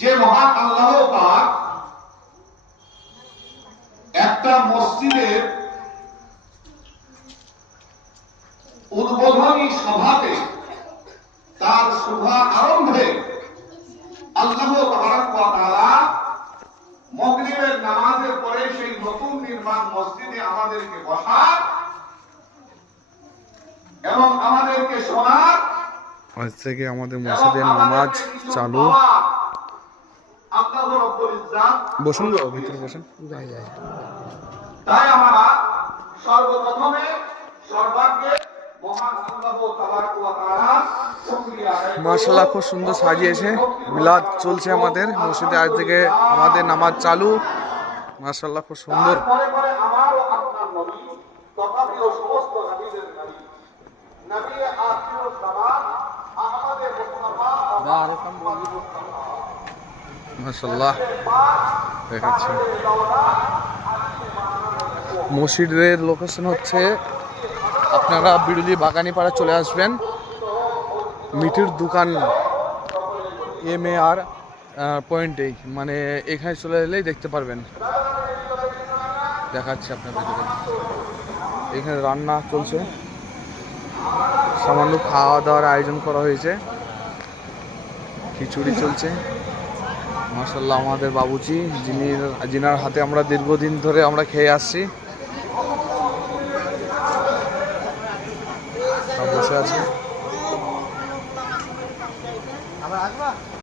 যে মহান আল্লাহ পাক একটা মসজিদের উদ্বোধনী সভাতে তার শুভা আরম্ভে আল্লাহ তাবারক ওয়া তাআলা মাগরিবের নামাজের পরে সেই নতুন নির্মাণ মসজিদে আমাদেরকে বসার এবং আমাদেরকে শোনার, আজ থেকে আমাদের মসজিদের নামাজ চালু। আল্লাহ রাব্বুল ইজ্জাত বসুন গো, ভিতরে বসুন। তাই আমরা সর্বপ্রথমে সর্বাগ্যে মহান আল্লাহ তাবারক ওয়া তাআলা শুকরিয়া আদায় করব। মাশাআল্লাহ, খুব সুন্দর সাজিয়েছে। মিলাদ চলছে আমাদের মসজিদে, আজ থেকে আমাদের নামাজ চালু। মাশাআল্লাহ, খুব সুন্দর। পরে পরে আমার ও আপনার নবী তথাপিও সমস্ত নবীদের নবী নবী আখিরুল জামান আহমদ মুস্তাফা মাশাআল্লাহ, দেখাচ্ছি মসজিদের লোকেশন হচ্ছে, আপনারা বিরুলি বাগানিপাড়া চলে আসবেন, মিঠির দোকান MAR পয়েন্টেই, মানে এখানে চলে এলেই দেখতে পারবেন। দেখাচ্ছি আপনাদেরকে, এখানে রান্না চলছে, সামান্য খাওয়া দাওয়ার আয়োজন করা হয়েছে, খিচুড়ি চলছে। মাশাআল্লাহ, আমাদের বাবুজি যিনার হাতে আমরা দীর্ঘদিন ধরে আমরা খেয়ে আসছি, সব বসে আছে।